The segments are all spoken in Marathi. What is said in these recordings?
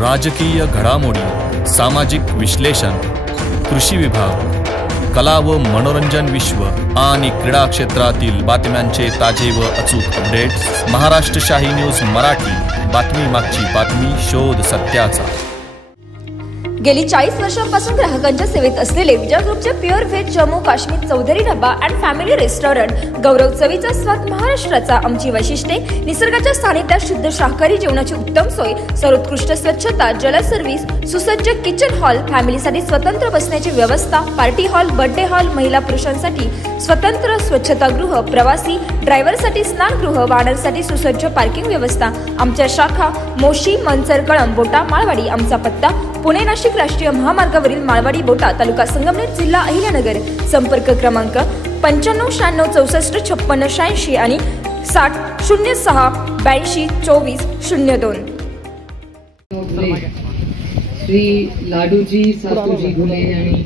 राजकीय घडामोडी, सामाजिक विश्लेषण, कृषी विभाग, कला व मनोरंजन विश्व आणि क्रीडा क्षेत्रातील बातम्यांचे ताजे व अचूक अपडेट्स। महाराष्ट्र शाही न्यूज मराठी, बातमी मागची बातमी, शोध सत्याचा। गेली 40 वर्षांपासून ग्राहकांच्या सेवेत असलेले विजय ग्रुपचे pure veg Jammu Kashmir Chaudhary dhaba and family restaurant गौरव चवीचा स्वाद महाराष्ट्राचा। आमची वैशिष्ट्ये निसर्गाच्या सानिध्यात शुद्ध शाकाहारी जेवणाची उत्तम सोय, सर्वोत्कृष्ट स्वच्छता, जल सर्व्हिस, सुसज्ज किचन हॉल, फॅमिलीसाठी स्वतंत्र बसण्याची व्यवस्था, पार्टी हॉल, बर्थडे हॉल, महिला पुरुषांसाठी स्वतंत्र स्वच्छतागृह, प्रवासी ड्रायव्हरसाठी स्नानगृह, वाहनांसाठी सुसज्ज पार्किंग व्यवस्था। आमच्या शाखा मोशी, मनसर, कळंब, बोटा, माळवाडी। आमचा पत्ता पुणे नाशिक राष्ट्रीय महामार्गावरील माळवाडी बोटा, तालुका संगमनेर, जिल्हा अहिल्यानगर। संपर्क क्रमांक 95 96 64 56 86 आणि 60 06 82 24 02। श्री लाडूजी सातूजी घुले आणि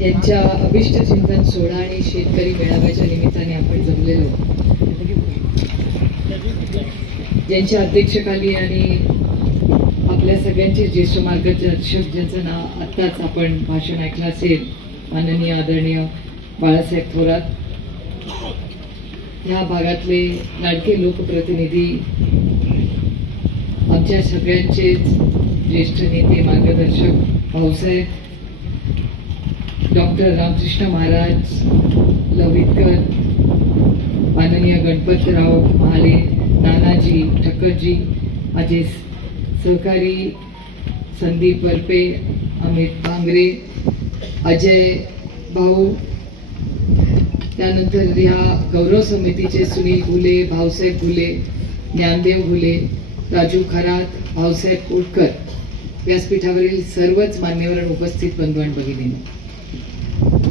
यांच्या अभिष्ट चिंतन सोहळा आणि शेतकरी मेळाव्याच्या निमित्ताने आपण जमलेलो, ज्यांच्या अध्यक्षखाली आणि आपल्या सगळ्यांचे ज्येष्ठ मार्गदर्शक, ज्यांचं नाव आत्ताच आपण भाषण ऐकलं असेल, माननीय आदरणीय बाळासाहेब थोरात, ह्या भागातले लाडके लोकप्रतिनिधी, आमच्या सगळ्यांचे ज्येष्ठ नेते मार्गदर्शक भाऊसाहेब, डॉक्टर रामकृष्ण महाराज लवितकर, माननीय गणपतराव महाले, नानाजी ठक्करजी, माझे सहकारी संदीप वरपे, अमित भांगरे, अजय भाऊ, त्यानंतर या गौरव समितीचे सुनील घुले, भाऊसाहेब घुले, ज्ञानदेव घुले, राजू खरात, भाऊसाहेब कोटकर, व्यासपीठावरील सर्वच मान्यवर उपस्थित बंधू आणि भगिनींनो,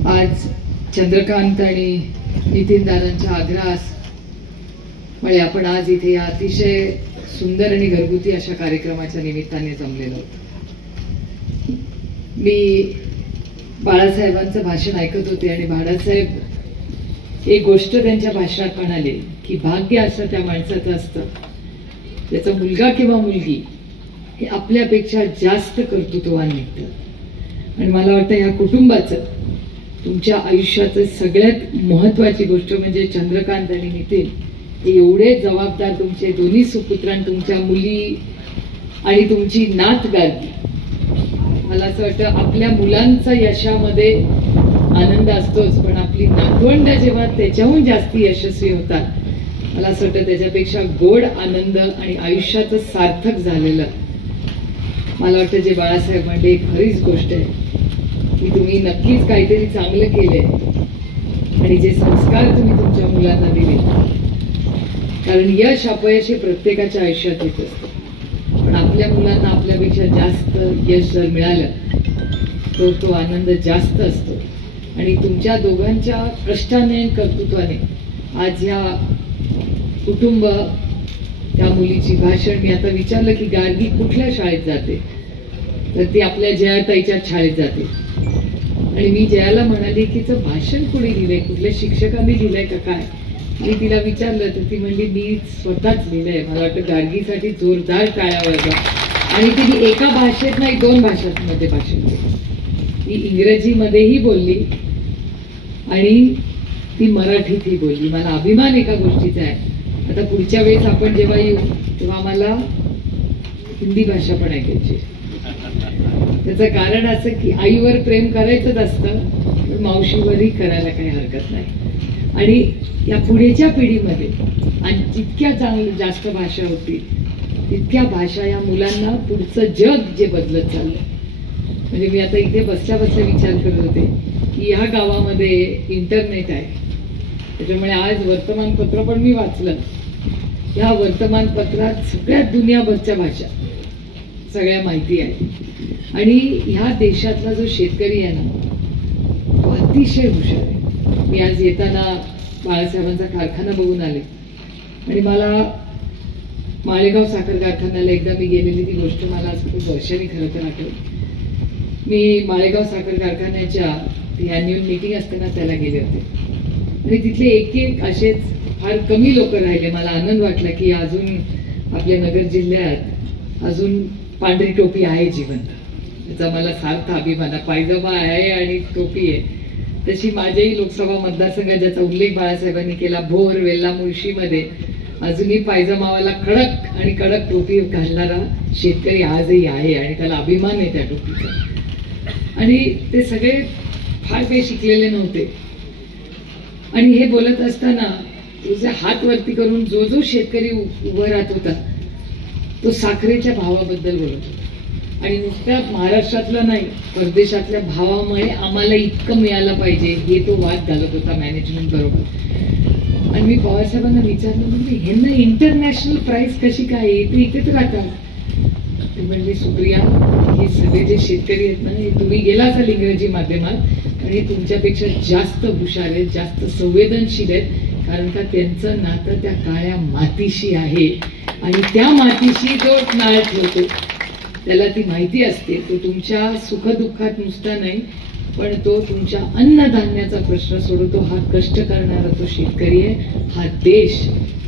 आज चंद्रकांत आणि नितीनदारांच्या आग्रहास मुळे आपण आज इथे या अतिशय सुंदर आणि घरगुती अशा कार्यक्रमाच्या निमित्ताने जमलेलो आहोत। मी बाळासाहेबांचं भाषण ऐकत होते आणि बाळासाहेब एक गोष्ट त्यांच्या भाषणात म्हणाले की भाग्य असं त्या माणसाचं असतं, त्याचा मुलगा किंवा मुलगी हे आपल्यापेक्षा जास्त कर्तृत्ववान निघतं। आणि मला वाटतं या कुटुंबाचं, तुमच्या आयुष्याचं सगळ्यात महत्वाची गोष्ट म्हणजे चंद्रकांत आणि नितीन हे एवढे जबाबदार तुमचे दोन्ही सुपुत्रांनी, तुमच्या मुली आणि तुमची नात गारगी। मला असं वाटतं आपल्या मुलांचा यशामध्ये आनंद असतोच, पण आपली नातवंड जेव्हा त्याच्याहून जास्त यशस्वी होतात, मला असं वाटतं त्याच्यापेक्षा गोड आनंद आणि आयुष्याचं सार्थक झालेलं। मला वाटतं जे बाळासाहेब म्हणले खरीच गोष्ट आहे की तुम्ही नक्कीच काहीतरी चांगलं केलंय आणि जे संस्कार तुम्ही तुमच्या मुलांना दिले, कारण यश अपयश हे प्रत्येकाच्या आयुष्यात येत असतं, पण आपल्या मुलांना आपल्यापेक्षा जास्त यश जर मिळालं तर तो आनंद जास्त असतो। आणि तुमच्या दोघांच्या कष्टाने, कर्तृत्वाने आज ह्या कुटुंब, त्या मुलीची भाषण, मी आता विचारलं की गार्गी कुठल्या शाळेत जाते, तर ती आपल्या जयाताईच्या शाळेत जाते। आणि मी जयाला म्हणाले की तिचं भाषण कोणी दिलंय, कुठल्या शिक्षकांनी दिलंय का काय, मी तिला विचारलं तर ती म्हणली मी स्वतःच लिहिलंय। मला वाटतं गार्गीसाठी जोरदार टाळ्या वाजवा। आणि तिने एका भाषेत नाही 2 भाषांमध्ये भाषण केलं, ती इंग्रजीमध्येही बोलली आणि ती मराठीतही बोलली। मला अभिमान एका गोष्टीचा आहे, आता पुढच्या वेळेस आपण जेव्हा येऊ तेव्हा मला हिंदी भाषा पण ऐकायची। त्याचं कारण असं की आईवर प्रेम करायचंच असतं, पण मावशीवरही करायला काही हरकत नाही। आणि या पुढेच्या पिढीमध्ये आणि जितक्या जास्त भाषा होती तितक्या भाषा या मुलांना पुढचं जग जे बदलत चाललं, म्हणजे मी आता इथे बसल्या बसल्या विचार करत होते की या गावामध्ये इंटरनेट आहे, त्याच्यामुळे आज वर्तमानपत्र पण मी वाचलं, या वर्तमानपत्रात सगळ्यात दुनियाभरच्या भाषा सगळ्या माहिती आहे। आणि ह्या देशातला जो शेतकरी आहे ना तो अतिशय हुशार आहे। मी आज येताना बाळासाहेबांचा कारखाना बघून आले आणि मला माळेगाव साखर कारखान्याला एकदा मी गेलेली ती गोष्ट मला आज खूप वर्षांनी खरं तर आठवली। मी माळेगाव साखर कारखान्याच्या अॅन्युअल मीटिंग असते ना त्याला गेले होते आणि तिथले एक एक असेच फार कमी लोक राहिले। मला आनंद वाटला की अजून आपल्या नगर जिल्ह्यात अजून पांढरी टोपी आहे जिवंत. त्याचा मला सार्थ अभिमान आहे. पायजमा आहे आणि टोपी आहे. तशी माझ्याही लोकसभा मतदारसंघात ज्याचा उल्लेख बाळासाहेबांनी केला, भोर, वेल्ला, मुळशीमध्ये अजूनही पायजमावाला कडक आणि कडक टोपी घालणारा शेतकरी आजही आहे आणि त्याला अभिमान आहे त्या टोपीचा. आणि ते सगळे फार काही शिकलेले नव्हते. आणि हे बोलत असताना तुझे हात वरती करून जो जो शेतकरी उभं राहत होता तो साखरेच्या भावाबद्दल बोलत होता. आणि नुसत्या महाराष्ट्रातलं नाही, परदेशातल्या भावामुळे आम्हाला इतकं मिळालं पाहिजे हे तो वाद घालत होता मॅनेजमेंट बरोबर. आणि मी पवारसाहेबांना विचारलं, म्हणजे ह्यांना इंटरनॅशनल प्राइस कशी काय, ते इथेच राहतात. ते म्हणले, सुप्रिया, हे सगळे जे शेतकरी आहेत ना, हे तुम्ही गेला असाल इंग्रजी माध्यमात आणि तुमच्यापेक्षा जास्त हुशार आहेत, जास्त संवेदनशील आहेत. कारण का त्यांचं नातं त्या काळ्या मातीशी आहे आणि त्या मातीशी जो नाळ ठेवतो त्याला ती माहिती असते. तो तुमच्या सुखदुःखात नुसता नाही, पण तो तुमच्या अन्नधान्याचा प्रश्न सोडवतो. हा कष्ट करणारा तो शेतकरी आहे. हा देश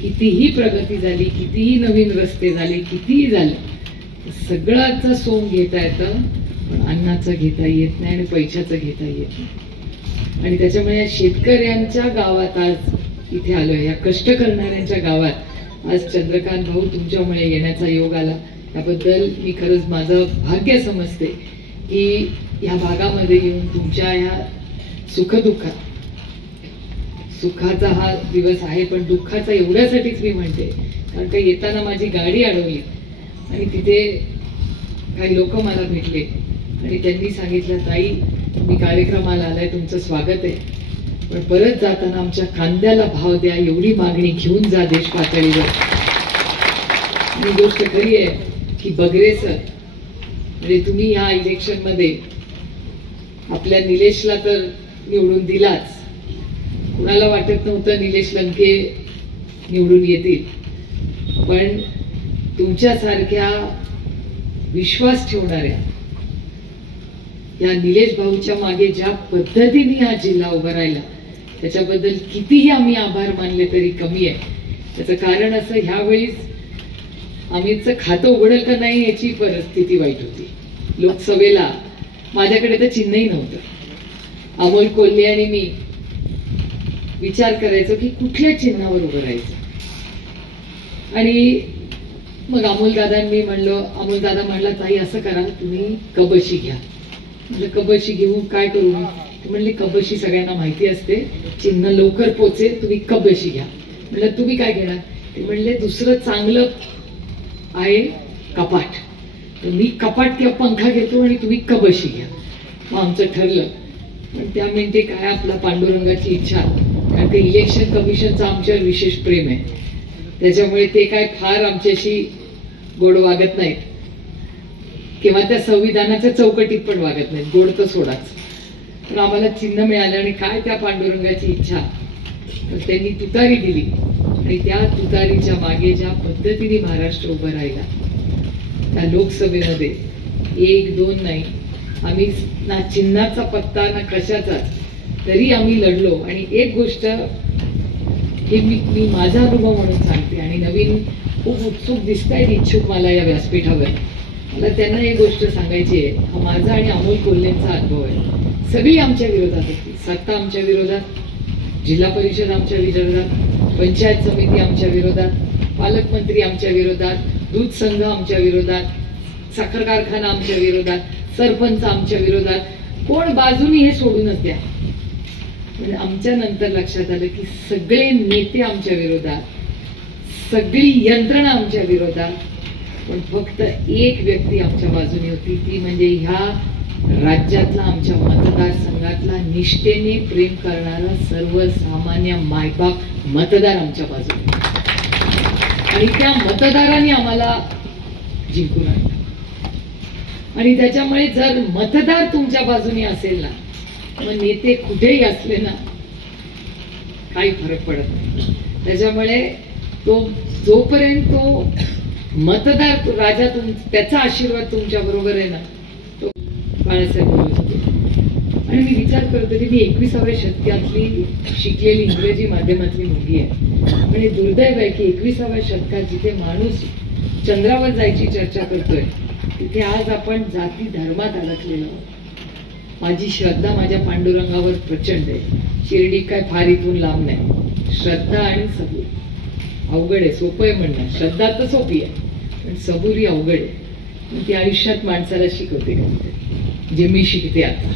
कितीही प्रगती झाली, कितीही नवीन रस्ते झाले, कितीही झालं, सगळ्याचा सोंग घेता येतं, पण अन्नाचं घेता येत नाही आणि पैशाचं घेता येत नाही. आणि त्याच्यामुळे शेतकऱ्यांच्या गावात आज इथे आलोय, या कष्ट करणाऱ्यांच्या गावात आज चंद्रकांत भाऊ तुमच्यामुळे येण्याचा योग आला. त्याबद्दल मी खरंच माझं भाग्य समजते की या भागामध्ये येऊन तुमच्या ह्या सुखदुःखात, सुखाचा हा दिवस आहे पण दुःखाचा एवढ्यासाठीच मी म्हणते कारण का येताना माझी गाडी अडवली आणि तिथे काही लोक मला भेटले आणि त्यांनी सांगितलं, ताई मी कार्यक्रमाला आलाय, तुमचं स्वागत आहे, पण परत जाताना आमच्या कांद्याला भाव द्या, एवढी मागणी घेऊन जा देश पातळीवर. ही गोष्ट खरी आहे की बगरे सर, म्हणजे तुम्ही या इलेक्शन मध्ये आपल्या निलेशला तर निवडून दिलाच. कुणाला वाटत नव्हतं निलेश लंके निवडून येतील, पण तुमच्यासारख्या विश्वास ठेवणाऱ्या या निलेश भाऊच्या मागे ज्या पद्धतीने हा जिल्हा उभा राहिला त्याच्याबद्दल कितीही आम्ही आभार मानले तरी कमी आहे. त्याचं कारण असं, ह्यावेळीच अमितचं खातं उघडेल का नाही याची परिस्थिती वाईट होती. लोकसभेला माझ्याकडे तर चिन्हही नव्हतं. अमोल कोल्हे आणि मी विचार करायचो की कुठल्या चिन्हावर उभं राहायचं. आणि मग अमोलदादांनी अमोलदादा म्हणला, ताई असं करा, तुम्ही कबशी घ्या. म्हणजे कबशी घेऊन काय करू? म्हणले, कबशी सगळ्यांना माहिती असते, चिन्ह लवकर पोचेल, तुम्ही कबशी घ्या. म्हणलं, तुम्ही काय घेणार? ते म्हणले, दुसरं चांगलं आहे कपाट, मी कपाट किंवा पंखा घेतो आणि तुम्ही कबशी घ्या. मग आमचं ठरलं. पण त्या मिनिटे काय आपला पांडुरंगाची इच्छा, कारण ते इलेक्शन कमिशनचं आमच्यावर विशेष प्रेम आहे, त्याच्यामुळे ते काय फार आमच्याशी गोड वागत नाहीत किंवा त्या संविधानाच्या चौकटीत पण वागत नाहीत, गोड तर सोडाच. पण आम्हाला चिन्ह मिळालं आणि काय त्या पांडुरंगाची इच्छा, तर त्यांनी तुतारी दिली आणि त्या तुतारीच्या मागे ज्या पद्धतीने महाराष्ट्र उभं राहिला त्या लोकसभेमध्ये 1-2 नाही, आम्ही ना चिन्हाचा पत्ता ना कशाचाच, तरी आम्ही लढलो. आणि एक गोष्ट हे मी माझा अनुभव म्हणून सांगते आणि नवीन खूप उत्सुक दिसतायत इच्छुक मला या व्यासपीठावर, मला त्यांना एक गोष्ट सांगायची आहे. हा माझा आणि अमोल कोल्हेंचा अनुभव आहे. सगळी आमच्या विरोधात होती, सत्ता आमच्या विरोधात, जिल्हा परिषद आमच्या विरोधात, पंचायत समिती आमच्या विरोधात, पालकमंत्री आमच्या विरोधात, दूध संघ आमच्या विरोधात, साखर कारखाना आमच्या विरोधात, सरपंच आमच्या विरोधात. कोण बाजूनी हे सोडूनच द्या. म्हणजे आमच्या नंतर लक्षात आलं की सगळे नेते आमच्या विरोधात, सगळी यंत्रणा आमच्या विरोधात, पण फक्त एक व्यक्ती आमच्या बाजूने होती, ती म्हणजे ह्या राज्यातला, आमच्या मतदारसंघातला निष्ठेने प्रेम करणारा सर्वसामान्य मायबाप मतदार आमच्या बाजूने. आणि त्या मतदारांनी आम्हाला जिंकून आणलं. आणि त्याच्यामुळे जर मतदार तुमच्या बाजूने असेल ना, मग नेते कुठेही असले ना काही फरक पडत नाही. त्याच्यामुळे तो जोपर्यंत तो मतदार राजा त्याचा आशीर्वाद तुमच्या बरोबर आहे ना, तो बाळासाहेब बोलत होते. आणि मी विचार करतो की मी 21व्या शतकातली शिकलेली इंग्रजी माध्यमातली मुलगी आहे आणि दुर्दैव आहे की 21व्या शतकात जिथे माणूस चंद्रावर जायची चर्चा करतोय तिथे आज आपण जाती धर्मात अडकलेलो आहोत. माझी श्रद्धा माझ्या पांडुरंगावर प्रचंड आहे. शिर्डी काय फार इथून लांब नाही. श्रद्धा आणि सबुरी अवघड आहे. सोपं आहे म्हणणं, श्रद्धा तर सोपी आहे पण सबुरी अवघड आहे. ती आयुष्यात माणसाला शिकवते जे मी शिकते आता.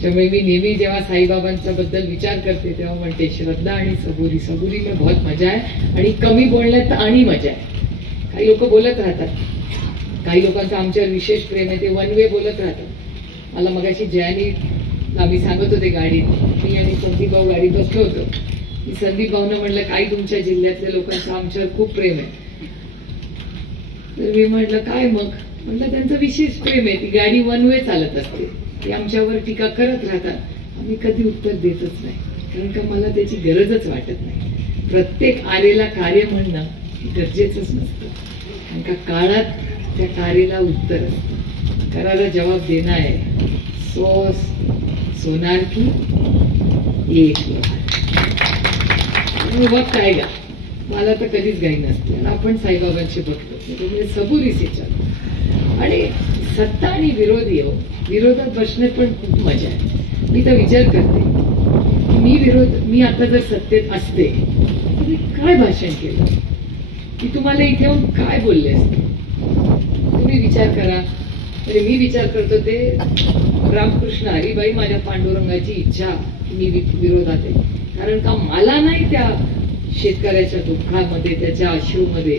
त्यामुळे मी नेहमी जेव्हा साईबाबांच्या बद्दल विचार करते तेव्हा म्हणते श्रद्धा आणि सबुरी. सबुरी में बहुत मजा आहे आणि कमी बोलण्यात आणि मजा आहे. काही लोक बोलत राहतात, काही लोकांचं आमच्यावर विशेष प्रेम आहे, ते वन वे बोलत राहतात. मला मगाशी जयानी आम्ही सांगत होते गाडीत, मी आणि संदीप भाऊ गाडीत बसलो होतो. मी संदीप भाऊनं म्हणलं काही तुमच्या जिल्ह्यातल्या लोकांचं आमच्यावर खूप प्रेम आहे. तर मी म्हटलं काय मग? म्हटलं त्यांचं विशेष प्रेम आहे, ती गाडी वन वे चालत असते, ते आमच्यावर टीका करत राहतात, आम्ही कधी उत्तर देतच नाही, कारण का मला त्याची गरजच वाटत नाही. प्रत्येक आरेला कार्य म्हणणं गरजेचंच नसतं, कारण का काळात त्या कार्याला उत्तर असतं. करारा जवाब देना है, 100 सोनार की 1 वक्त आएगा. मला तर कधीच घाई नसते. आपण साईबाबांशी बघतो म्हणजे सबुरीचे चालू. आणि सत्ता आणि विरोधी हो, विरोधात बसण्यात पण खूप मजा आहे. मी तर विचार करते मी आता जर सत्तेत असते तर काय भाषण केलं, मी तुम्हाला इथे येऊन काय बोलले असते. तुम्ही विचार करा. म्हणजे मी विचार करतो ते रामकृष्ण हरिबाई माझ्या पांडुरंगाची इच्छा मी विरोधात आहे, कारण का मला नाही त्या शेतकऱ्याच्या दुःखामध्ये त्याच्या अश्रूमध्ये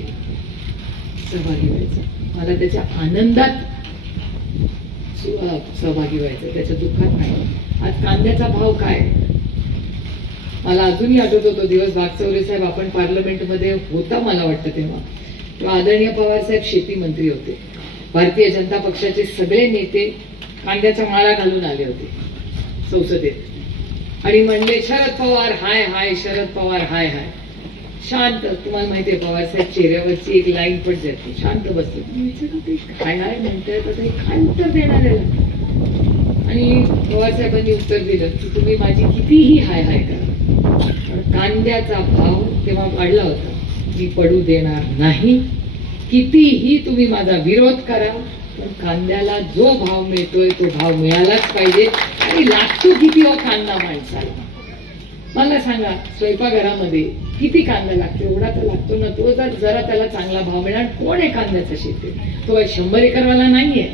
सहभागी व्हायचं, मला त्याच्या आनंदात सहभागी व्हायचं, त्याच्या दुःखात नाही. आज कांद्याचा भाव काय मला अजूनही आठवत होतो दिवस. वाघचौरे साहेब आपण पार्लमेंटमध्ये होता मला वाटतं तेव्हा आदरणीय पवार साहेब शेती मंत्री होते. भारतीय जनता पक्षाचे सगळे नेते कांद्याच्या माळा घालून आले होते संसदेत आणि म्हणले शरद पवार हाय हाय, शरद पवार हाय हाय. शांत, तुम्हाला माहितीये पवार साहेब चेहऱ्यावरची एक लाईन पण जाते, शांत बसले. हाय हाय म्हणताय तर काय उत्तर देणार आहे. आणि पवार साहेबांनी उत्तर दिलं की तुम्ही माझी कितीही हाय हाय करा, कांद्याचा भाव तेव्हा वाढला होता, मी पडू देणार नाही. कितीही तुम्ही माझा विरोध करा पण कांद्याला जो भाव मिळतोय तो भाव मिळालाच पाहिजे. आणि लागतो किती हो कांदा माणसाला? मला सांगा, स्वयंपाकघरामध्ये किती कांदा लागतो? एवढा तर लागतो ना. तो जरा त्याला चांगला भाव मिळणार. कोण आहे कांद्याचं शेती? तो 100 एकरवाला नाहीये.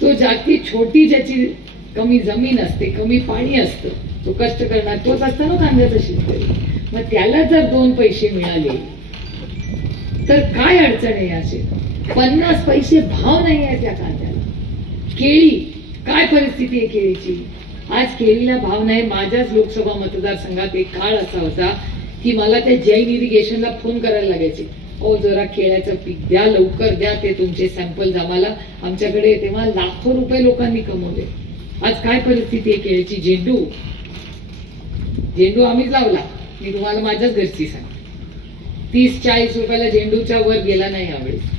तो जाती छोटी ज्याची कमी जमीन असते, कमी पाणी असतं, तो कष्ट करणार तोच असतो ना कांद्याचा शेतकरी. मग त्याला जर 2 पैसे मिळाले तर काय अडचण आहे? असे 50 पैसे भाव नाही आहे त्या कांद्याला. केळी काय परिस्थिती आहे केळीची? आज केळीला भाव नाही. माझ्याच लोकसभा मतदारसंघात एक काळ असा होता की मला त्या जैन इरिगेशनला फोन करायला लागायचे, ओ जरा केळ्याचं पीक द्या, लवकर द्या, ते तुमचे सॅम्पल आम्हाला आमच्याकडे. तेव्हा लाखो रुपये लोकांनी कमवले. आज काय परिस्थिती आहे केळीची? झेंडू आम्हीच लावला. मी तुम्हाला माझ्याच घरची सांग, 30-40 रुपयाला झेंडूच्या वर गेला नाही यावेळेस.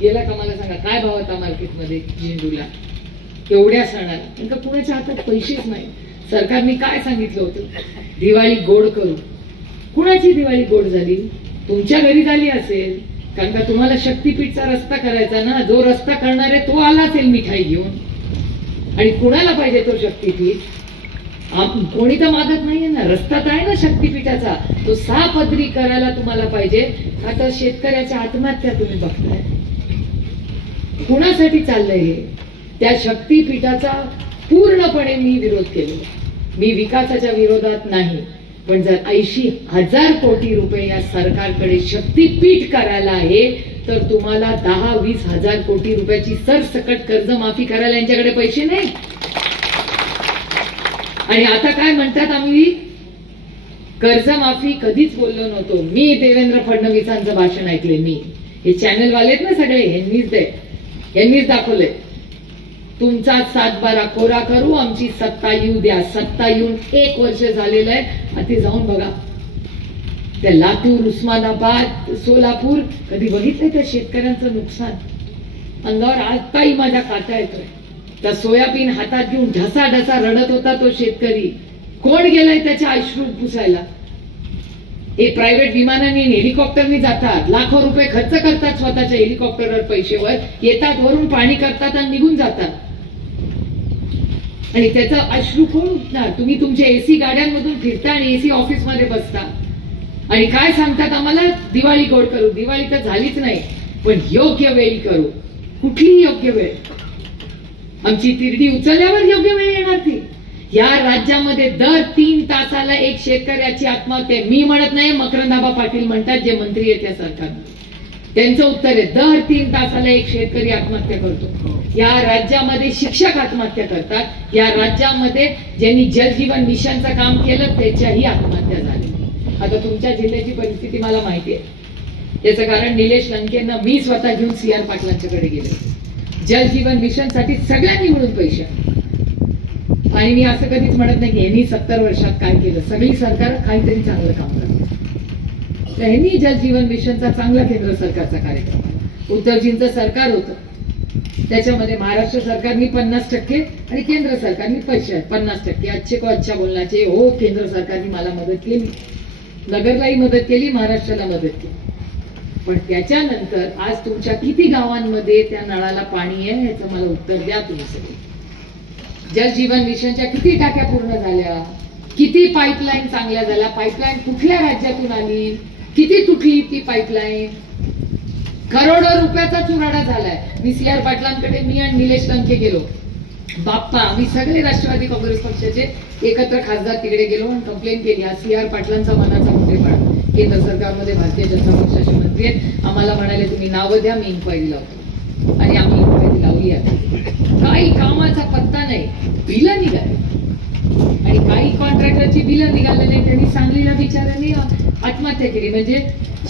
गेला का मला सांगा? काय भाव होता मार्केटमध्ये झेंडूला एवढ्या सणाला? कारण का कुणाच्या हातात पैसेच नाही. सरकारने काय सांगितलं होतं? दिवाळी गोड करू. कुणाची दिवाळी गोड झाली? तुमच्या घरी झाली असेल, कारण का तुम्हाला शक्तीपीठचा रस्ता करायचा ना. जो रस्ता करणार आहे तो आला असेल मिठाई घेऊन. आणि कुणाला पाहिजे तो शक्तीपीठ? कोणी तर मागत नाहीये ना. रस्ता तर आहे ना शक्तीपीठाचा, तो 6 पदरी करायला तुम्हाला पाहिजे. आता शेतकऱ्याच्या आत्महत्या तुम्ही बघताय. कुणासाठी चाललंय हे? त्या शक्तीपीठाचा पूर्णपणे मी विरोध केलेला. मी विकासाच्या विरोधात नाही, पण जर 80,000 कोटी रुपये या सरकारकडे शक्तीपीठ करायला आहे तर तुम्हाला 10-20 हजार कोटी रुपयाची सरसकट कर्जमाफी करायला यांच्याकडे पैसे नाही. आणि आता काय म्हणतात, आम्ही कर्जमाफी कधीच बोललो नव्हतो. मी देवेंद्र फडणवीसांचं भाषण ऐकले. मी हे चॅनलवाले आहेत ना सगळे, यांनीच दाखवलंय. तुमचा 7-12 कोरा करू, आमची सत्ता येऊ द्या. सत्ता येऊन 1 वर्ष झालेलं आहे. आता जाऊन बघा त्या लातूर, उस्मानाबाद, सोलापूर, कधी बघितलंय त्या शेतकऱ्यांचं नुकसान? अंगावर आजताही माझ्या काटा येतोय. त्या सोयाबीन हातात घेऊन ढसा रडत होता तो शेतकरी. कोण गेलाय त्याच्या अश्रू पुसायला? हे प्रायव्हेट विमानाने हेलिकॉप्टरने जातात, लाखो रुपये खर्च करतात स्वतःच्या हेलिकॉप्टरवर पैसेवर, येतात वरून पाणी करतात आणि निघून जातात. आणि त्याचा अश्रू कोण उठणार? तुम्ही तुमच्या एसी गाड्यांमधून फिरता आणि एसी ऑफिस मध्ये बसता आणि काय सांगतात आम्हाला, दिवाळी गोड करू. दिवाळी तर झालीच नाही, पण योग्य वेळी करू. कुठलीही योग्य वेळ? आमची तिरडी उचलल्यावर योग्य वेळ येणार ती. या राज्यामध्ये दर 3 तासाला एक शेतकऱ्याची आत्महत्या. मी म्हणत नाही, मकरंदाबा पाटील म्हणतात, जे मंत्री आहेत त्या सरकारमध्ये. त्यांचं उत्तर आहे, दर 3 तासाला एक शेतकरी आत्महत्या करतो. या राज्यामध्ये शिक्षक आत्महत्या करतात. या राज्यामध्ये ज्यांनी जल जीवन मिशनचं काम केलं त्याच्याही आत्महत्या झाल्या. आता तुमच्या जिल्ह्याची परिस्थिती मला माहिती आहे. याचं कारण निलेश लंकेंना मी स्वतः घेऊन CR पाटलांच्याकडे गेले. जल जीवन मिशन साठी सगळ्यांनी मिळून पैसे. आणि मी असं कधीच म्हणत नाही की यांनी 70 वर्षात काय केलं. सगळी सरकार काहीतरी चांगलं काम करतात. यांनी जल जीवन मिशनचा चांगला केंद्र सरकारचा कार्यक्रम. उद्धवजींचं सरकार होतं, त्याच्यामध्ये महाराष्ट्र सरकारने 50% आणि केंद्र सरकारने 50%. अच्छे को अच्छा बोलण्याचे. हो, केंद्र सरकारने मला मदत केली, नगरलाही मदत केली, महाराष्ट्राला मदत केली. पण त्याच्यानंतर आज तुमच्या किती गावांमध्ये त्या नळाला पाणी आहे याचं मला उत्तर द्या तुम्ही सगळे. जल जीवन मिशनच्या किती टाक्या पूर्ण झाल्या, किती पाईपलाईन चांगल्या झाल्या, पाईपलाईन कुठल्या राज्यातून आली, किती तुटली ती पाईपलाईन. करोडो रुपयाचा चुराडा झालाय. मी CR पाटलांकडे, मी आणि निलेश लंके गेलो. बाप्पा, आम्ही सगळे राष्ट्रवादी काँग्रेस पक्षाचे एकत्र खासदार तिकडे गेलो आणि कंप्लेंट केली. हा CR पाटलांचा मनाचा मोठेपणा. केंद्र सरकारमध्ये भारतीय जनता पक्षाचे मंत्री आहेत. आम्हाला म्हणाले तुम्ही नावं द्या, मी इन्क्वायरी लावतो. आणि आम्ही इन्क्वायरी लावली आहे. काही कामाचा पत्ता नाही, बिलं निघाली. आणि काही कॉन्ट्रॅक्टरची बिलं निघाली नाही. त्यांनी सांगलीला बिचाऱ्यांनी आत्महत्या केली. म्हणजे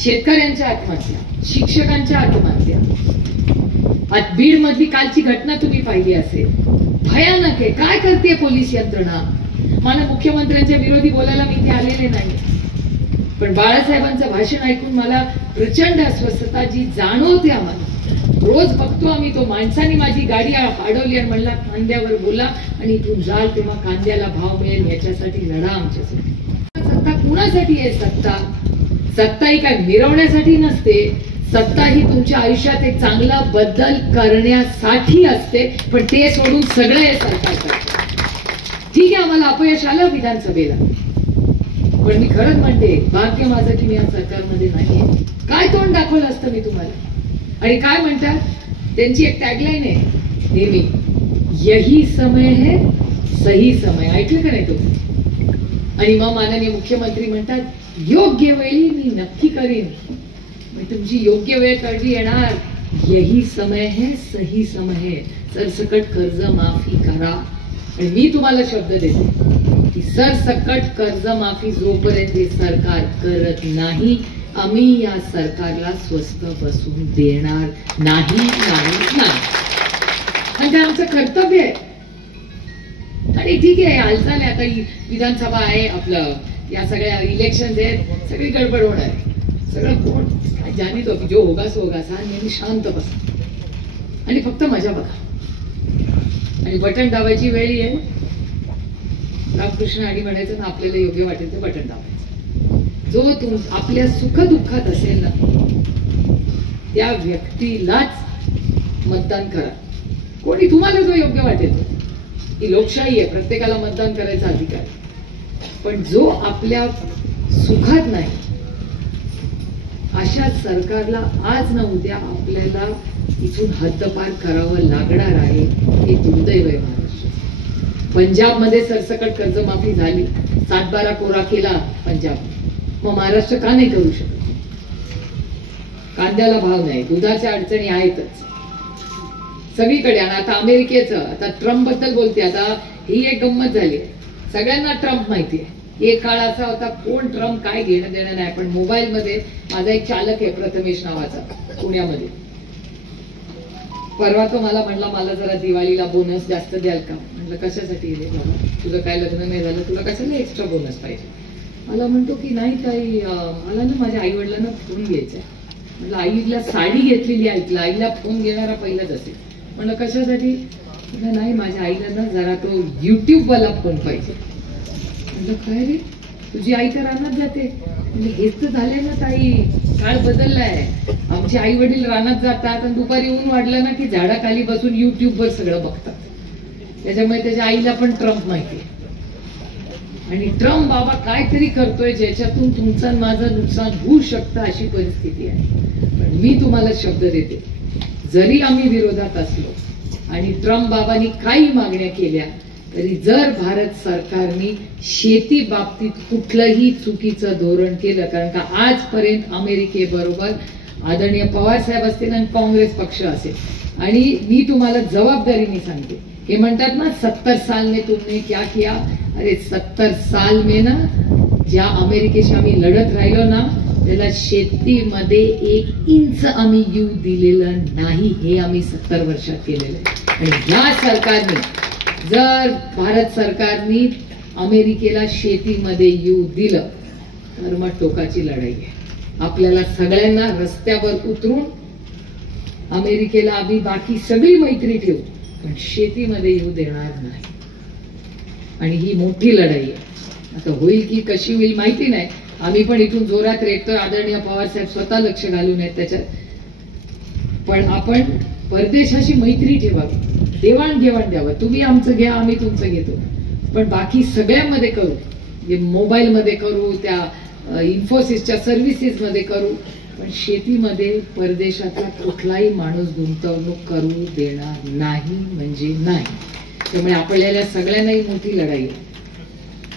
शेतकऱ्यांच्या आत्महत्या, शिक्षकांच्या आत्महत्या. आज बीड मधली कालची घटना तुम्ही पाहिली असेल, भयानक आहे. काय करते पोलीस यंत्रणा? मला मुख्यमंत्र्यांच्या विरोधी बोलायला मी इथे आलेले नाही, पण बाळासाहेबांचं भाषण ऐकून मला प्रचंड अस्वस्थता जी जाणवते. आम्हाला रोज बघतो आम्ही, तो माणसाने माझी गाडी अडवली आणि म्हणला कांद्यावर बोला आणि इथून जाल तेव्हा कांद्याला भाव मिळेल, याच्यासाठी लढा आमच्यासाठी. सत्ता कुणासाठी आहे? सत्ता ही काय मिरवण्यासाठी नसते. सत्ता ही तुमच्या आयुष्यात एक चांगला बदल करण्यासाठी असते. पण ते सोडून सगळं हे सरकार करते. ठीक आहे, आम्हाला अपयश आलं विधानसभेला, पण मी खरंच म्हणते, भाग्य माझं की मी या सरकारमध्ये नाहीये. काय तोंड दाखवलं असतं मी तुम्हाला? आणि काय म्हणतात त्यांची एक टॅगलाईन आहे नेहमी, यही समय है सही समय. ऐकलं का नाही तुम्ही? आणि मग माननीय मुख्यमंत्री म्हणतात, योग्य वेळी मी नक्की करीन. तुमची योग्य वेळ कधी येणार? यही समय है सही समय है. सरसकट कर्ज माफी करा. आणि मी तुम्हाला शब्द देते की सरसकट कर्ज माफी जोपर्यंत हे सरकार करत नाही, आम्ही या सरकारला स्वस्त बसून देणार नाही. म्हणजे आमचं कर्तव्य आहे. आणि ठीक आहे, हालचाल आहे. आता विधानसभा आहे, आपलं या सगळ्या इलेक्शन आहेत, सगळी गडबड होणार आहे. सगळं कोण जाणी तो की जो होगा सो होगा. आणि शांत बसा आणि फक्त मजा बघा. आणि बटन दाबायची वेळी आहे. रामकृष्ण आणि म्हणायचं ना, आपल्याला योग्य वाटेल ते बटन दाबायचं. जो आपल्या सुख दुःखात असेल ना, त्या व्यक्तीलाच मतदान करा. कोणी तुम्हाला जो योग्य वाटेल तो. ही लोकशाही आहे, प्रत्येकाला मतदान करायचा अधिकार. पण जो आपल्या सुखात नाही, अशा सरकारला आज ना उद्या आपल्याला इथून हद्दपार करावं लागणार आहे. हे दुर्दैव आहे महाराष्ट्र. पंजाबमध्ये सरसकट कर्जमाफी झाली, 7-12 कोरा केला पंजाब. मग महाराष्ट्र का नाही करू शकत? कांद्याला भाव नाही, दुधाच्या अडचणी आहेतच सगळीकडे. आणि आता अमेरिकेचं, आता ट्रम्प बद्दल बोलते. आता ही एक गंमत झाली. सगळ्यांना ट्रम्प माहिती आहे. एक काळ असा होता, कोण ट्रम्प काय घेणं देणं नाही. पण मोबाईल मध्ये माझा एक चालक आहे प्रथमेश नावाचा, पुण्यामध्ये. परवा तो मला म्हणला, मला जरा दिवाळीला बोनस जास्त द्याल का? म्हटलं कशासाठी रे बाबा, तुझं काय लग्न नाही झालं, तुला कशाला एक्स्ट्रा बोनस पाहिजे? मला म्हणतो की नाही ताई, मला ना माझ्या आई वडिलांना फोन घ्यायचा. म्हटलं आईला साडी घेतलेली, आईला फोन घेणारा पहिलाच असेल. म्हणलं कशासाठी? नाही, माझ्या आईला ना जरा तो युट्यूब वाला फोन पाहिजे. म्हटलं काय रे, तुझी आई तर रानात जाते, हेच तर झालंय ना ताई, काळ बदललाय. आमचे आई वडील रानात जातात आणि दुपारी ऊन वाढलं ना की झाडाखाली बसून युट्यूबवर सगळं बघतात. त्याच्यामुळे त्याच्या आईला पण ट्रम्प माहितीये. आणि ट्रम्प बाबा काहीतरी करतोय ज्याच्यातून तुमचं माझं नुकसान होऊ शकतं अशी परिस्थिती आहे. पण मी तुम्हाला शब्द देते, जरी आम्ही विरोधात असलो आणि ट्रम्प बाबांनी काही मागण्या केल्या तरी जर भारत सरकारने शेती बाबतीत कुठलंही चुकीचं धोरण केलं, कारण का आजपर्यंत अमेरिकेबरोबर आदरणीय पवार साहेब असतील आणि काँग्रेस पक्ष असेल, आणि मी तुम्हाला जबाबदारीने सांगते, हे म्हणतात ना 70 साल में तुमने क्या किया, अरे 70 साल में ना ज्या अमेरिकेशी आम्ही लढत राहिलो ना त्याला शेतीमध्ये 1 इंच आम्ही येऊ दिलेलं नाही. हे आम्ही 70 वर्षात केलेलं आहे. आणि या सरकारने, जर भारत सरकारने अमेरिकेला शेतीमध्ये येऊ दिलं तर मग टोकाची लढाई आहे. आपल्याला सगळ्यांना रस्त्यावर उतरून अमेरिकेला आम्ही बाकी सगळी मैत्री ठेवू पण शेतीमध्ये येऊ देणार नाही. आणि ही मोठी लढाई आहे. आता होईल की कशी होईल माहिती नाही. आम्ही पण इथून जोरात रेटतो, आदरणीय पवार साहेब स्वतः लक्ष घालून आहेत त्याच्यात. पण आपण परदेशाशी मैत्री ठेवावी, देवाणघेवाण द्यावं. तुम्ही आमचं घ्या, आम्ही तुमचं घेतो, पण बाकी सगळ्यामध्ये करू. मोबाईल मध्ये करू, त्या इन्फोसिसच्या सर्व्हिसेस मध्ये करू, पण शेतीमध्ये परदेशातला कुठलाही माणूस गुंतवणूक करू देणार नाही म्हणजे नाही. त्यामुळे आपल्याला सगळ्यांनाही मोठी लढाई आहे.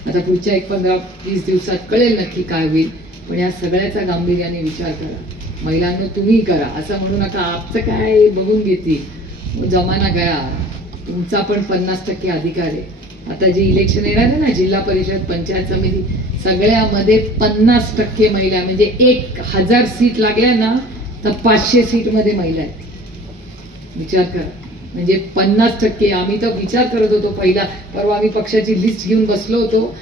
आता पुढच्या 15-20 दिवसात कळेल नक्की काय होईल. पण या सगळ्याचा गांभीर्याने विचार करा. महिलांना तुम्ही करा, असं म्हणू नका आपचं काय बघून घेते. जमाना गया, तुमचा पण 50% अधिकार आहे. आता जे इलेक्शन येणार आहे ना, जिल्हा परिषद, पंचायत समिती, सगळ्यामध्ये 50% महिला, म्हणजे 1000 सीट लागल्या ना तर 500 सीट मध्ये महिला आहेत. विचार करा, म्हणजे 50%. आम्ही तर विचार करत होतो पहिला, परवा आम्ही पक्षाची लिस्ट घेऊन बसलो होतो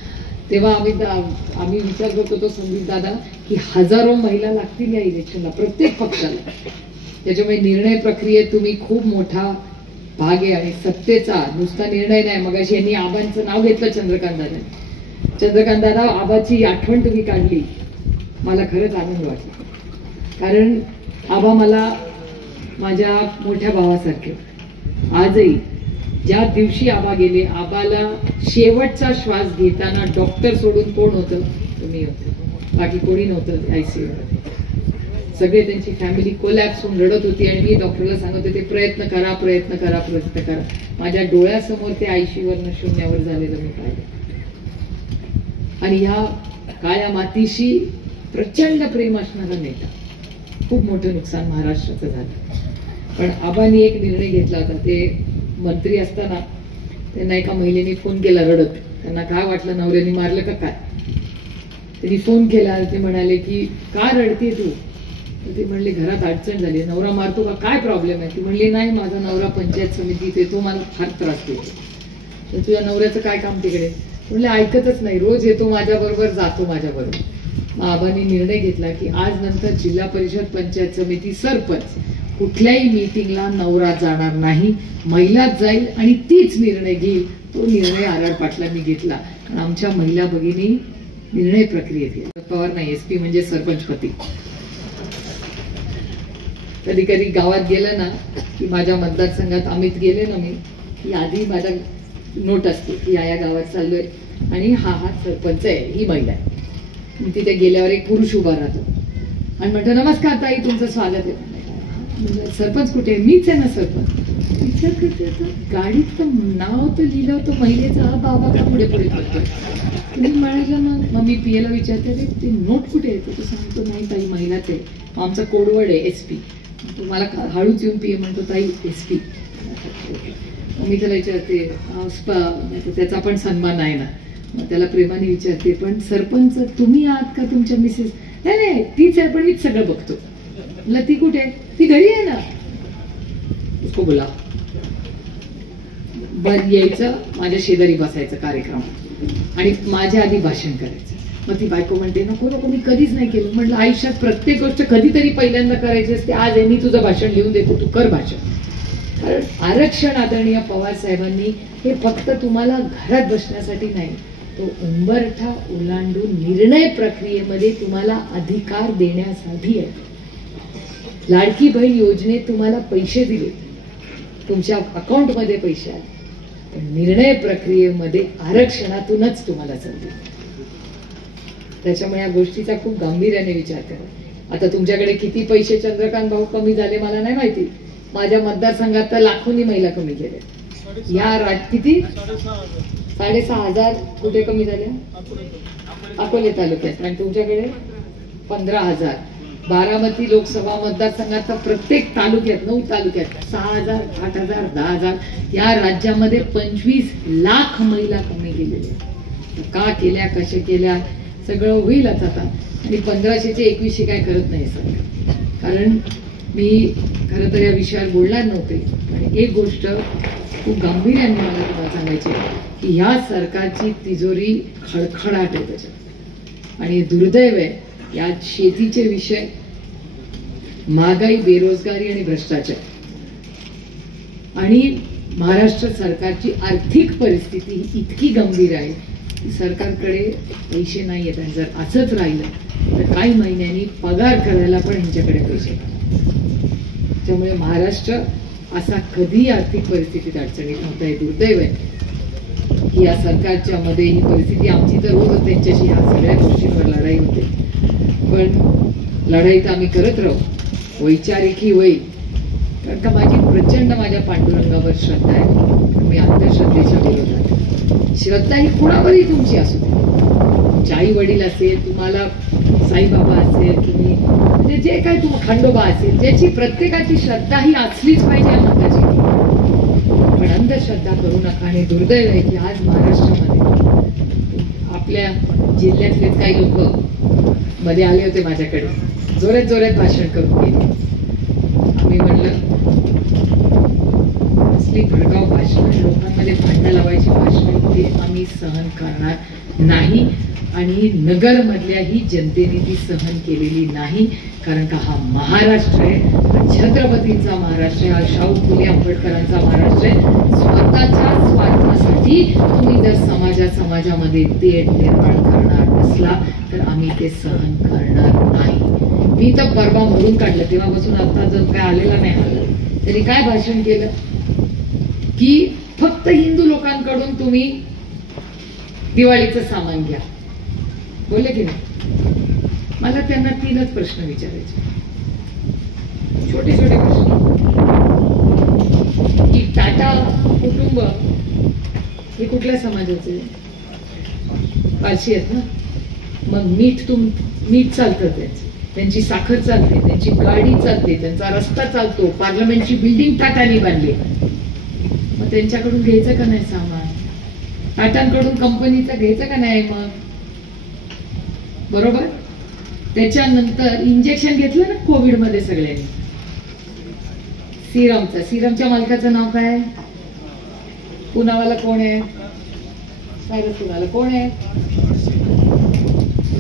तेव्हा आम्ही विचार करत होतो संदीप दादा की हजारो महिला लागतील या इलेक्शनला, प्रत्येक पक्षाला. त्याच्यामुळे निर्णय प्रक्रियेत तुम्ही खूप मोठा भाग आहे. आणि सत्तेचा नुसता निर्णय नाही. मगाशी यांनी आबांचं नाव घेतलं, चंद्रकांत दादा, आबाची आठवण तुम्ही काढली, मला खरंच आनंद वाटला. कारण आबा मला माझ्या मोठ्या भावासारखे. आजही ज्या दिवशी आबा गेले, आबाला शेवटचा श्वास घेताना डॉक्टर सोडून कोण होतं? तुम्ही होते, बाकी कोणी नव्हतं ICU मध्ये. सगळे त्यांची फॅमिली कोलॅप्स होऊन रडत होती आणि मी डॉक्टरला सांगत होते प्रयत्न करा, प्रयत्न करा, प्रयत्न करा. माझ्या डोळ्यासमोर ते ICU वरनं शून्यावर झालेलं मी पाहिलं. आणि ह्या काळ्या मातीशी प्रचंड प्रेम असणारा नेता. खूप मोठं नुकसान महाराष्ट्राचं झालं. पण आबांनी एक निर्णय घेतला होता. ते मंत्री असताना त्यांना एका महिलेने फोन केला रडत. त्यांना काय वाटलं, नवऱ्याने मारलं का काय. त्यांनी फोन केला, ते म्हणाले की का रडते तू? तर ते म्हणले घरात अडचण झाली, नवरा मारतो का, काय प्रॉब्लेम आहे? ती म्हणली नाही, माझा नवरा पंचायत समितीत येतो, मला फार त्रास देतो. तर तुझ्या नवऱ्याचं काय काम तिकडे? म्हणले ऐकतच नाही, रोज येतो माझ्याबरोबर, जातो माझ्याबरोबर. मग आबांनी निर्णय घेतला की आज नंतर जिल्हा परिषद, पंचायत समिती, सरपंच कुठल्याही मीटिंगला नवरा जाणार नाही, महिलाच जाईल आणि तीच निर्णय घेईल. तो निर्णय आर पाटलांनी घेतला. आणि आमच्या महिला भगिनी निर्णय प्रक्रियेत गेल्या. पवार नाही, SP म्हणजे सरपंचपती. कधी कधी गावात गेलं ना की माझ्या मतदारसंघात अमित गेले ना मी, की आधी माझ्या नोट असते की या गावात चाललोय आणि हा सरपंच आहे, ही महिला आहे. मी तिथे गेल्यावर एक पुरुष उभा राहतो आणि म्हणतो नमस्कार ताई, तुमचं स्वागत आहे. सरपंच कुठे? मीच आहे ना सरपंच. विचार करते गाडीत तर नाव तर लिहिलं होतं महिलेचं, हा बाबा का पुढे पुढे करतोय? तुम्ही म्हणायला ना, मग मी PA ला विचारते ते नोट कुठे आहे? तो सांगतो नाही ताई महिलाच आहे. आमचा कोडवर्ड आहे SP. तुम्हाला हळूच येऊन PA म्हणतो ताई SP. मी त्याला विचारते त्याचा पण सन्मान आहे ना. मग त्याला प्रेमाने विचारते पण सरपंच तुम्ही आहात का तुमच्या मिसेस? नाही तीच आहे, पण मीच सगळं बघतो. म्हणलं ती कुठे? ती घरी आहे ना. उसको बोला. बर यायचं, माझ्या शेजारी बसायचं कार्यक्रम आणि माझ्या आधी भाषण करायचं. मग ती बायको म्हणते नको नको, मी कधीच नाही केलं. म्हटलं आयुष्यात प्रत्येक गोष्ट कधीतरी पहिल्यांदा करायची असते. आज मी तुझं भाषण लिहून देतो, तू कर भाषण. कारण आरक्षण आदरणीय पवार साहेबांनी हे फक्त तुम्हाला घरात बसण्यासाठी नाही, तो उंबरठा ओलांडून निर्णय प्रक्रियेमध्ये तुम्हाला अधिकार देण्यासाठी आहे. लाडकी बहीण योजनेत तुम्हाला पैसे दिले, तुमच्या अकाउंटमध्ये पैसे आले, पण निर्णय प्रक्रियेमध्ये आरक्षणातूनच तुम्हाला चालले. त्याच्यामुळे या गोष्टीचा खूप गांभीर्याने विचार करा. आता तुमच्याकडे किती पैसे चंद्रकांत भाऊ कमी झाले मला नाही माहिती. माझ्या मतदारसंघात तर लाखोनी महिला कमी केल्या. या किती 6,500 कुठे कमी झाल्या? अकोले तालुक्यात. आणि तुमच्याकडे 15,000. बारामती लोकसभा मतदारसंघात तर प्रत्येक तालुक्यात 9 तालुक्यात 6,000, 8,000, 10,000 या राज्यामध्ये 25 लाख महिला कमी केलेल्या. का केल्या, कशा केल्या सगळं होईलच आता. आणि 1500चे 2100 काय करत नाही सरकार. कारण मी खरं तर या विषयावर बोलणार नव्हते. आणि एक गोष्ट खूप गांभीर्याने मला तुम्हाला सांगायची की ह्या सरकारची तिजोरी खडखडाट आहे त्याच्यात. आणि दुर्दैव आहे यात शेतीचे विषय, महागाई, बेरोजगारी आणि भ्रष्टाचार. आणि महाराष्ट्र सरकारची आर्थिक परिस्थिती ही इतकी गंभीर आहे की सरकारकडे पैसे नाही आहेत. आणि जर असंच राहिलं तर काही महिन्यांनी पगार करायला पण यांच्याकडे पैसे नाही. त्यामुळे महाराष्ट्र असा कधी आर्थिक परिस्थितीत अडचणीत नव्हता. हे दुर्दैव आहे की या सरकारच्या मध्ये ही परिस्थिती. आमची तर रोज त्यांच्याशी ह्या सगळ्या गोष्टींवर लढाई होते. पण लढाई तर आम्ही करत राहू, वैचारिकही होईल. कारण का माझी प्रचंड माझ्या पांडुरंगावर श्रद्धा आहे. मी अंधश्रद्धेच्या विरोधात. श्रद्धा ही कुणावरही तुमची असू दे, तुमचे आई वडील असेल, तुम्हाला साईबाबा असेल, तुम्ही म्हणजे जे काय तुम्ही खंडोबा असेल, ज्याची प्रत्येकाची श्रद्धा ही असलीच पाहिजे या मताची. पण अंधश्रद्धा करू नका. आणि दुर्दैव आहे की आज महाराष्ट्रामध्ये आपल्या जिल्ह्यातले काही लोक मध्ये आले होते माझ्याकडे, जोरात जोरात भाषण करून गेले. आम्ही म्हणलं असली भडकाऊ भाषण, लोकांमध्ये भांडण लावायची भाषण ते आम्ही सहन करणार नाही. आणि नगर मधल्याही जनतेने ती सहन केलेली नाही. कारण का हा महाराष्ट्र आहे, हा छत्रपतींचा महाराष्ट्र आहे, हा शाहू फुले आंबेडकरांचा महाराष्ट्र आहे. स्वतःच्या स्वार्थासाठी तुम्ही जर समाजामध्ये तेढ निर्माण करणार नसला तर आम्ही ते सहन करणार नाही. मी तर परवा मरून काढलं, तेव्हापासून आता जर काय आलेला नाही आलं. त्यांनी काय भाषण केलं की फक्त हिंदू लोकांकडून तुम्ही दिवाळीचं सामान घ्या, बोलले की नाही. मला त्यांना 3च प्रश्न विचारायचे, छोटे छोटे प्रश्न. की टाटा कुटुंब हे कुठल्या समाजाचे? पारशी आहेत ना. मग मीठ चालतं, त्यांची साखर चालते, त्यांची गाडी चालते, त्यांचा रस्ता चालतो, पार्लमेंटची बिल्डिंग टाटाने बांधली. मग त्यांच्याकडून घ्यायचं का नाही सामान? टाटांकडून कंपनीचं घ्यायचं का नाही? मग बरोबर. त्याच्यानंतर इंजेक्शन घेतलं ना कोविड मध्ये सगळ्यांनी, सिरमच्या मालकाचं नाव काय? पुनावाला कोण आहे? पुनाला कोण आहे?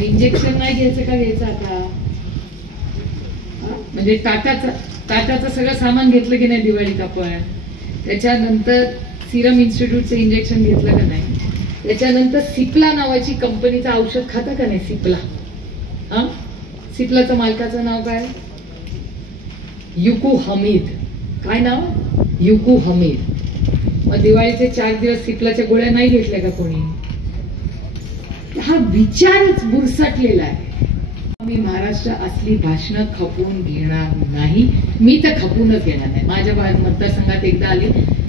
इंजेक्शन नाही घ्यायचं का घ्यायचं आता? म्हणजे टाटाचं सगळं सामान घेतलं की नाही दिवाळीत आपण? त्याच्यानंतर सिरम इन्स्टिट्यूटचं इंजेक्शन घेतलं का नाही? त्याच्यानंतर सिप्ला नावाची कंपनीचं औषध खाता का नाही? सिप्ला, सिप्लाचं मालकाचं नाव काय? युकू हमीद. काय नाव? युकू हमीद. मग दिवाळीचे 4 दिवस सिप्लाच्या गोळ्या नाही घेतल्या का कोणी? हा विचारच बुरसटलेला आहे. मी महाराष्ट्र असली भाषणं खपवून घेणार नाही. मी तर खपूनच घेणार नाही. माझ्या मतदारसंघात एकदा आली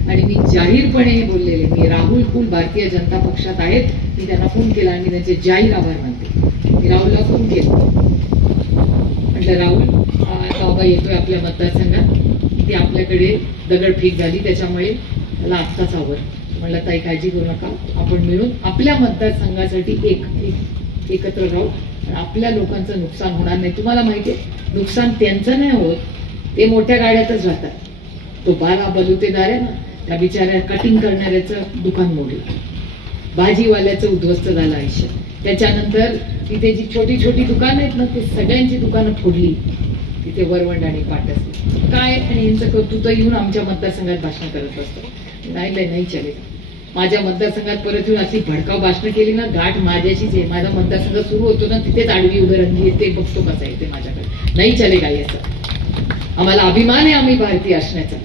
आणि मी जाहीरपणे बोललेले, मी राहुल कुल भारतीय जनता पक्षात आहेत, मी त्यांना फोन केला आणि त्यांचे जाहीर आभार मानते. मी राहुलला फोन केला, म्हटलं राहुल बाबा येतोय आपल्या मतदारसंघात, ती आपल्याकडे दगडफेक झाली त्याच्यामुळे मला आत्ताच आवर. म्हणलं ताई काळजी करू नका, आपण मिळून आपल्या मतदारसंघासाठी एकत्र राहू. आपल्या लोकांचं नुकसान होणार नाही. तुम्हाला माहितीये नुकसान त्यांचं नाही होत, ते मोठ्या गाड्यातच राहतात. तो बाला बलुतेदार आहे ना, त्या बिचाऱ्या कटिंग करणाऱ्याचं दुकान मोडलं, भाजीवाल्याचं उद्ध्वस्त झालं आयुष्य. त्याच्यानंतर तिथे जी छोटी छोटी दुकानं आहेत ना, ते सगळ्यांची दुकानं फोडली. तिथे वरवंड आणि पाट असते काय. आणि यांचं कर्तृत्व येऊन आमच्या मतदारसंघात भाषण करत असतं. नाही चले. माझ्या मतदारसंघात परत येऊन अशी भडकाव भाषणं केली ना, गाठ माझ्याशीच आहे. माझा मतदारसंघ सुरू होतो ना, तिथेच आडवी उभं रंगी येते, बघतो कसा येते माझ्याकडे. नाही चलेगा याचा. आम्हाला अभिमान आहे आम्ही भारतीय असण्याचा.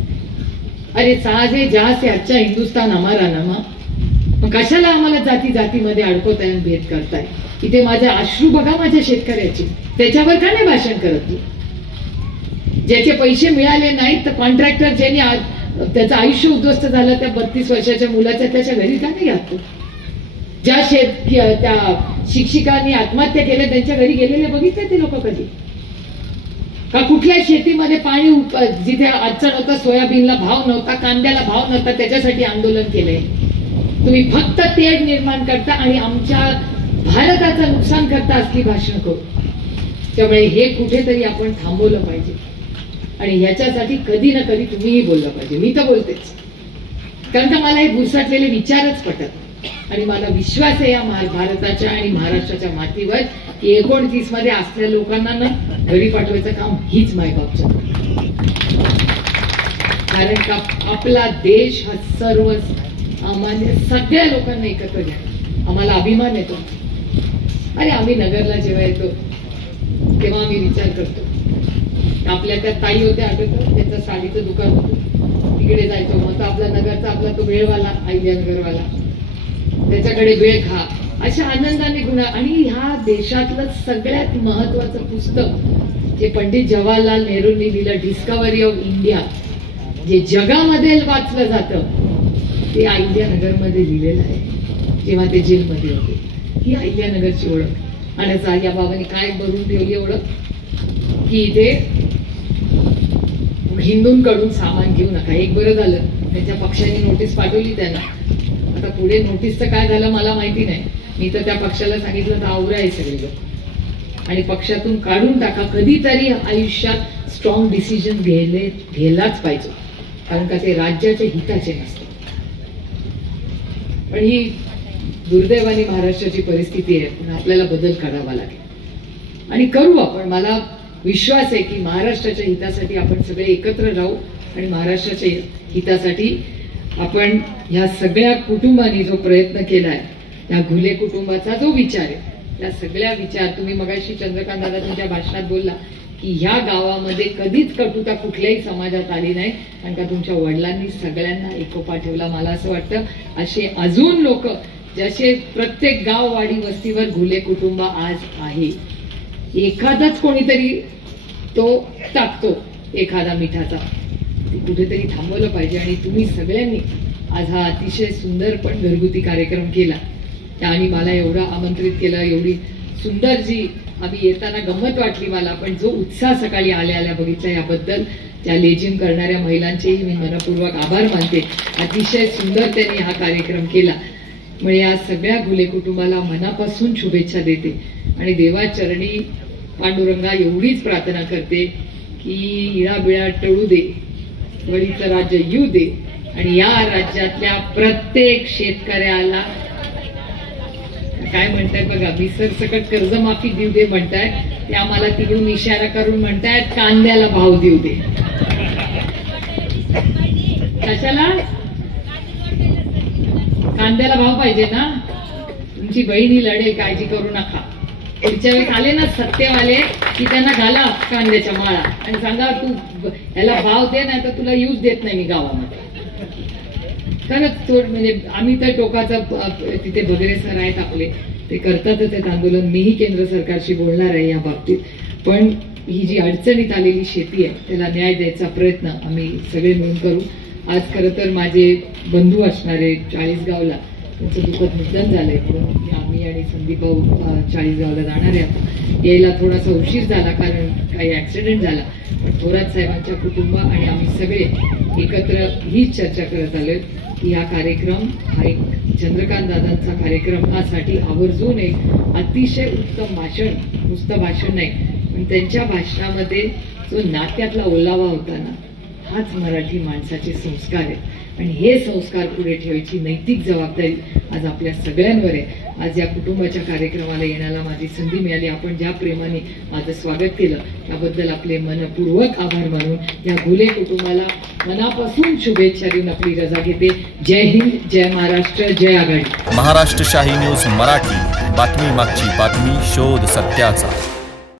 अरे साजे जहा से अच्छा हिंदुस्तान हमारा नामा. मग कशाला आम्हाला जाती जातीमध्ये अडकवताय आणि भेद करताय. इथे माझे अश्रू बघा माझ्या शेतकऱ्याचे, त्याच्यावर का नाही भाषण करत तू. ज्याचे पैसे मिळाले नाहीत, तर कॉन्ट्रॅक्टर ज्यांनी त्याचं आयुष्य उद्ध्वस्त झालं त्या 32 वर्षाच्या मुलाच्या, त्याच्या घरी का नाही जातो. ज्या त्या शिक्षिकांनी आत्महत्या केल्या त्यांच्या घरी गेलेले बघितले ते लोक कधी. का कुठल्या शेतीमध्ये पाणी जिथे अडचण होतं, सोयाबीनला भाव नव्हता, कांद्याला भाव नव्हता, त्याच्यासाठी आंदोलन केलंय. तुम्ही फक्त तेढ निर्माण करता आणि आमच्या भारताचं नुकसान करता असली भाषण करू. त्यामुळे हे कुठेतरी आपण थांबवलं पाहिजे आणि ह्याच्यासाठी कधी ना कधी तुम्हीही बोललं पाहिजे. मी तर बोलतेच, कारण का मला हे भुरसटलेले विचारच पटत आणि मला विश्वास आहे या भारताच्या आणि महाराष्ट्राच्या मातीवर की 29 मध्ये असलेल्या लोकांना ना घरी पाठवायचं काम हीच मायबापचं. कारण का आपला देश हा सर्व सामान्य सगळ्या लोकांना एकत्र घ्या. आम्हाला अभिमान येतो. अरे आम्ही नगरला जेव्हा येतो तेव्हा आम्ही विचार करतो, आपल्या त्या ताई होत्या आठवतं, त्यांचं साडीचं दुकान होतं, तिकडे जायचो. मग आपला नगरचा आपला तो वेळवाला अहिल्यानगरवाला, त्याच्याकडे वेळ खा, अशा आनंदाने गुन्हा. आणि ह्या देशातलं सगळ्यात महत्वाचं पुस्तक जे पंडित जवाहरलाल नेहरूंनी लिहिलं, डिस्कव्हरी ऑफ इंडिया, जे जगामध्ये वाचलं जातं ते अहिल्यानगरमध्ये लिहिलेलं आहे. जेव्हा ते जेलमध्ये होते, ही अहिल्यानगरची ओळख. आणि या बाबांनी काय भरून ठेवली ओळख की इथे हिंदूंकडून सामान घेऊ नका. एक बरं झालं त्यांच्या पक्षाने नोटीस पाठवली त्यांना. आता पुढे नोटीसचं काय झालं मला माहिती नाही. मी तर त्या पक्षाला सांगितलं तर आवरा आहे सगळे लोक आणि पक्षातून काढून टाका. कधीतरी आयुष्यात स्ट्रॉंग डिसिजन घ्यायलाच पाहिजे, कारण का ते राज्याच्या हिताचे नसतात. पण ही दुर्दैवाने महाराष्ट्राची परिस्थिती आहे. पण आपल्याला बदल करावा लागेल आणि करू आपण. मला विश्वास आहे की महाराष्ट्राच्या हितासाठी आपण सगळे एकत्र राहू आणि महाराष्ट्राच्या हितासाठी आपण ह्या सगळ्या कुटुंबांनी जो प्रयत्न केलाय, त्या घुले कुटुंबाचा जो विचार आहे, त्या सगळ्या विचार तुम्ही मगाशी चंद्रकांत दादा तुमच्या भाषणात बोलला की ह्या गावामध्ये कधीच कटुता कुठल्याही समाजात आली नाही, कारण का तुमच्या वडिलांनी सगळ्यांना एकोपा ठेवला. मला असं वाटतं असे अजून लोक, जसे प्रत्येक गाव वाडी वस्तीवर घुले कुटुंब आज आहे. एखादाच कोणीतरी तो टाकतो एखादा मिठाचा, कुठेतरी थांबवलं पाहिजे. आणि तुम्ही सगळ्यांनी आज हा अतिशय सुंदर पण घरगुती कार्यक्रम केला आणि मला एवढा आमंत्रित केलं. एवढी सुंदर जी आम्ही येताना गंमत वाटली मला, पण जो उत्साह सकाळी आल्या आल्या बघितला याबद्दल त्या लेझिम करणाऱ्या महिलांचेही मी मनपूर्वक आभार मानते. अतिशय सुंदर त्यांनी हा कार्यक्रम केला. म्हणजे या सगळ्या घुले कुटुंबाला मनापासून शुभेच्छा देते आणि देवाचरणी पांडुरंगा एवढीच प्रार्थना करते की इळाबिळा टळू दे, वडीचं राज्य येऊ दे आणि या राज्यातल्या प्रत्येक शेतकऱ्याला काय म्हणताय बघा, मी सरसकट कर्जमाफी देऊ दे म्हणताय, ते आम्हाला तिकडून इशारा करून म्हणतायत कांद्याला भाव देऊ दे. कशाला? कांद्याला भाव पाहिजे ना. तुमची बहिणी लढेल, काळजी करू नका. पुढच्या वेळेस आले ना सत्तेवाले की त्यांना घाला कांद्याच्या माळा आणि सांगा तू याला भाव दे, नाही तर तुला यूज देत नाही मी गावामध्ये. खरंच म्हणजे आम्ही तर टोकाचा तिथे बगरे सर आहेत आपले, ते करतातच आहेत आंदोलन. मीही केंद्र सरकारशी बोलणार आहे या बाबतीत. पण ही जी अडचणीत आलेली शेती आहे त्याला न्याय द्यायचा प्रयत्न आम्ही सगळे मिळून करू. आज खरं तर माझे बंधू असणारे चाळीसगावला, त्यांचं दुःखद निधन झालंय, म्हणून आम्ही आणि संदीप भाऊ चाळीसगावला जाणार आहे. आता यायला थोडासा उशीर झाला कारण काही ऍक्सिडेंट झाला, पण थोरात साहेबांच्या कुटुंब आणि आम्ही सगळे एकत्र हीच चर्चा करत आलोय की हा कार्यक्रम हा एक चंद्रकांत दादांचा कार्यक्रम हासाठी आवर्जून एक अतिशय उत्तम भाषण, नुसतं भाषण नाही पण त्यांच्या भाषणामध्ये जो नात्यातला ओलावा होता ना, हाच मराठी माणसाचे संस्कार आहेत. आणि हे संस्कार पुढे ठेवायची नैतिक जबाबदारी आज आपल्या सगळ्यांवर आहे. आज या कुटुंबाच्या कार्यक्रमाला येण्याला माझी संधी मिळाली. आपण ज्या प्रेमाने माझं स्वागत केलं त्याबद्दल आपले मनपूर्वक आभार मानून या घुले कुटुंबाला मनापासून शुभेच्छा देऊन आपली रजा घेते. जय हिंद, जय महाराष्ट्र, जय आघाडी. महाराष्ट्र शाही न्यूज मराठी, बातमी मागची बातमी, शोध सत्याचा.